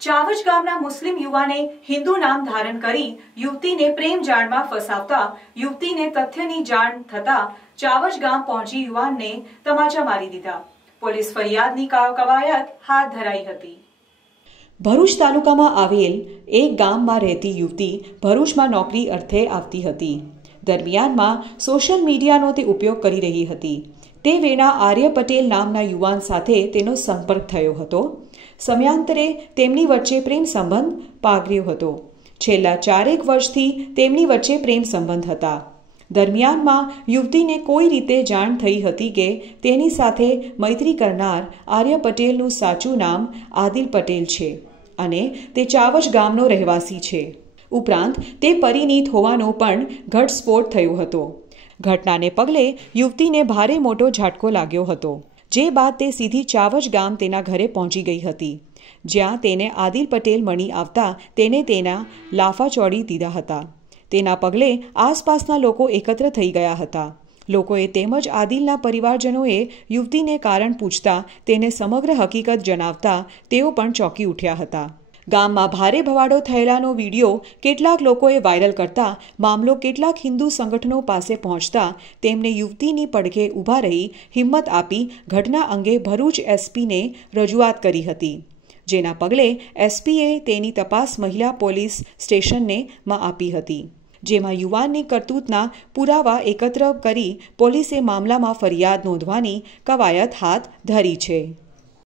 ચાવજ ગામના મુસ્લિમ યુવાને હિન્દુ નામ ધારણ કરી યુવતીને પ્રેમ જાળમાં ફસાવતા યુવતીને તથ્યની જાણ થતા ચાવજ ગામ પહોંચી યુવાનને તમાચા મારી દીધા. પોલીસ ફરિયાદની કવાયત હાથ ધરાઈ હતી. ભરૂચ તાલુકામાં આવેલ એક ગામમાં રહેતી યુવતી ભરૂચમાં નોકરી અર્થે આવતી હતી. દરમિયાનમાં સોશિયલ મીડિયાનો તે ઉપયોગ કરી રહી હતી. તે વેળા આર્ય પટેલ નામના યુવાન સાથે તેનો સંપર્ક થયો હતો. સમયાંતરે તેમની વચ્ચે પ્રેમ સંબંધ પાગ્યો હતો. છેલ્લા 4 વર્ષથી તેમની વચ્ચે પ્રેમ સંબંધ હતા. દરમિયાનમાં યુવતીને કોઈ રીતે જાણ થઈ હતી કે તેની સાથે મૈત્રી કરનાર આર્ય પટેલનું સાચું નામ આદિલ પટેલ છે અને તે ચાવજ ગામનો રહેવાસી છે. ઉપરાંત તે પરિણીત હોવાનો પણ ઘટસ્ફોટ થયો હતો. ઘટનાને પગલે યુવતીને ભારે મોટો ઝાટકો લાગ્યો હતો. જે બાદ તે સીધી ચાવજ ગામ તેના ઘરે પહોંચી ગઈ હતી, જ્યાં તેને આદિલ પટેલ મળી આવતા તેને તેના લાફા ચોડી દીધા હતા. તેના પગલે આસપાસના લોકો એકત્ર થઈ ગયા હતા. લોકોએ તેમજ આદિલના પરિવારજનોએ યુવતીને કારણ પૂછતા તેને સમગ્ર હકીકત જણાવતા તેઓ પણ ચોંકી ઉઠ્યા હતા. ગામમાં ભારે ભવાડો થયેલાનો વિડીયો કેટલાક લોકોએ વાયરલ કરતા મામલો કેટલાક હિન્દુ સંગઠનો પાસે પહોંચતા તેમને યુવતીની પડખે ઊભા રહી હિંમત આપી ઘટના અંગે ભરૂચ એસપીને રજૂઆત કરી હતી. જેના પગલે એસપીએ તેની તપાસ મહિલા પોલીસ સ્ટેશનને આપી હતી. જેમાં યુવાનની કરતૂતના પુરાવા એકત્ર કરી પોલીસે મામલામાં ફરિયાદ નોંધવાની કવાયત હાથ ધરી છે.